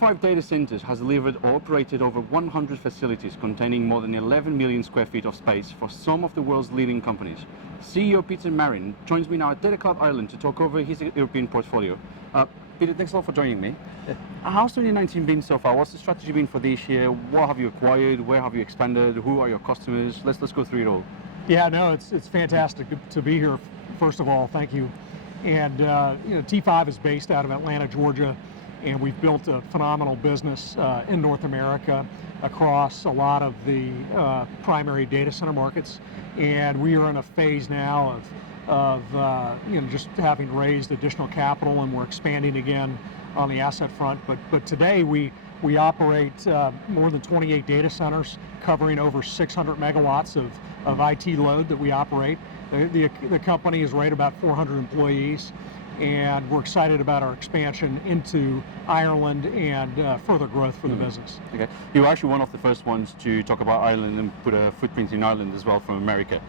25 data centers has delivered or operated over 100 facilities containing more than 11 million square feet of space for some of the world's leading companies. CEO Peter Marin joins me now at Datacloud Ireland to talk over his European portfolio. Peter, thanks a lot for joining me. How's 2019 been so far? What's the strategy been for this year? What have you acquired? Where have you expanded? Who are your customers? Let's go through it all. Yeah, no, it's fantastic to be here. First of all, thank you. And T5 is based out of Atlanta, Georgia, and we've built a phenomenal business in North America across a lot of the primary data center markets. And we are in a phase now of just having raised additional capital, and we're expanding again on the asset front. But today we operate more than 28 data centers covering over 600 megawatts of IT load that we operate. The company is right about 400 employees, and we're excited about our expansion into Ireland and further growth for the business. Okay, you were actually one of the first ones to talk about Ireland and put a footprint in Ireland as well from America.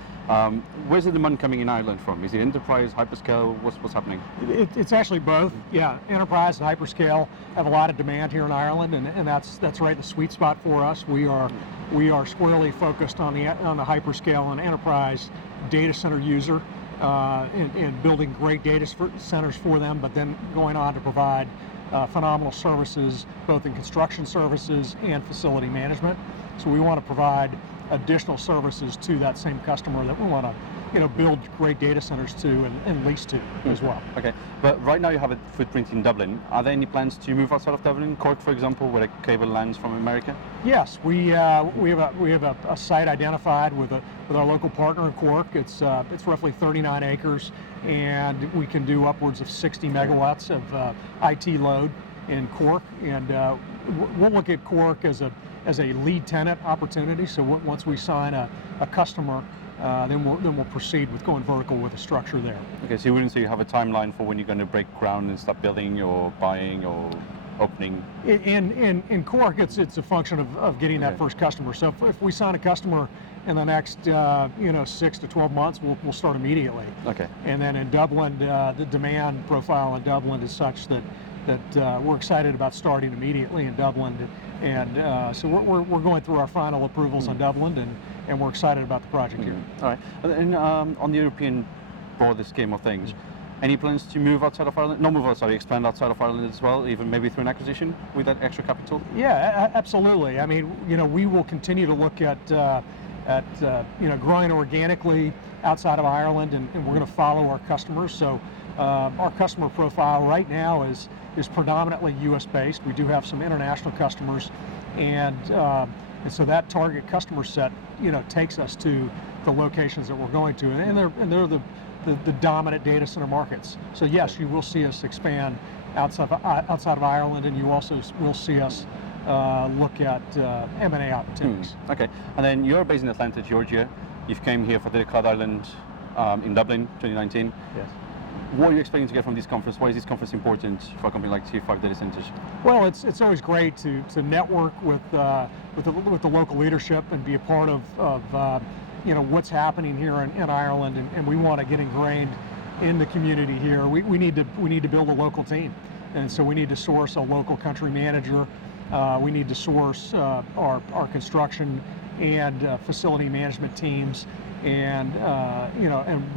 Where's the demand coming in Ireland from? Is it enterprise, hyperscale? What's happening? It's actually both. Yeah, enterprise and hyperscale have a lot of demand here in Ireland, and that's right in the sweet spot for us. We are squarely focused on the hyperscale and enterprise data center user. And building great data centers for them, but then going on to provide phenomenal services, both in construction services and facility management. So we want to provide additional services to that same customer that we want to build great data centers to and lease to as well. Okay, but right now you have a footprint in Dublin. Are there any plans to move outside of Dublin, Cork, for example, where the cable lands from America? Yes, we have a site identified with our local partner in Cork. It's roughly 39 acres, and we can do upwards of 60 megawatts of IT load in Cork. And we'll look at Cork as a lead tenant opportunity. So once we sign a customer, then we'll proceed with going vertical with a structure there. Okay, so you wouldn't say you have a timeline for when you're going to break ground and start building or buying or opening? In Cork, it's a function of getting that first customer. So if we sign a customer in the next 6 to 12 months, we'll start immediately. Okay. And then in Dublin, the demand profile in Dublin is such that we're excited about starting immediately in Dublin. And so we're going through our final approvals on Dublin, and we're excited about the project here. All right. And on the European broader scheme of things, any plans to move outside of Ireland? Not move outside, expand outside of Ireland as well, even maybe through an acquisition with that extra capital? Yeah, absolutely. I mean, we will continue to look at growing organically outside of Ireland, and we're going to follow our customers. So our customer profile right now is predominantly U.S. based. We do have some international customers, and so that target customer set takes us to the locations that we're going to, and they're the dominant data center markets. So yes, you will see us expand outside of Ireland, and you also will see us look at M&A opportunities. Okay, and then you're based in Atlanta, Georgia. You've came here for Datacloud Ireland in Dublin, 2019. Yes. What are you expecting to get from this conference? Why is this conference important for a company like T5 Data Centers? Well, it's always great to network with the local leadership and be a part of what's happening here in Ireland, and we want to get ingrained in the community here. We need to build a local team, and so we need to source a local country manager. We need to source our construction and facility management teams, and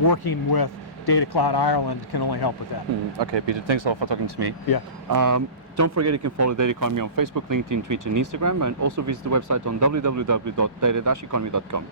working with Datacloud Ireland can only help with that. Okay, Peter, thanks a lot for talking to me. Yeah. Don't forget you can follow Data Economy on Facebook, LinkedIn, Twitter, and Instagram, and also visit the website on www.data-economy.com.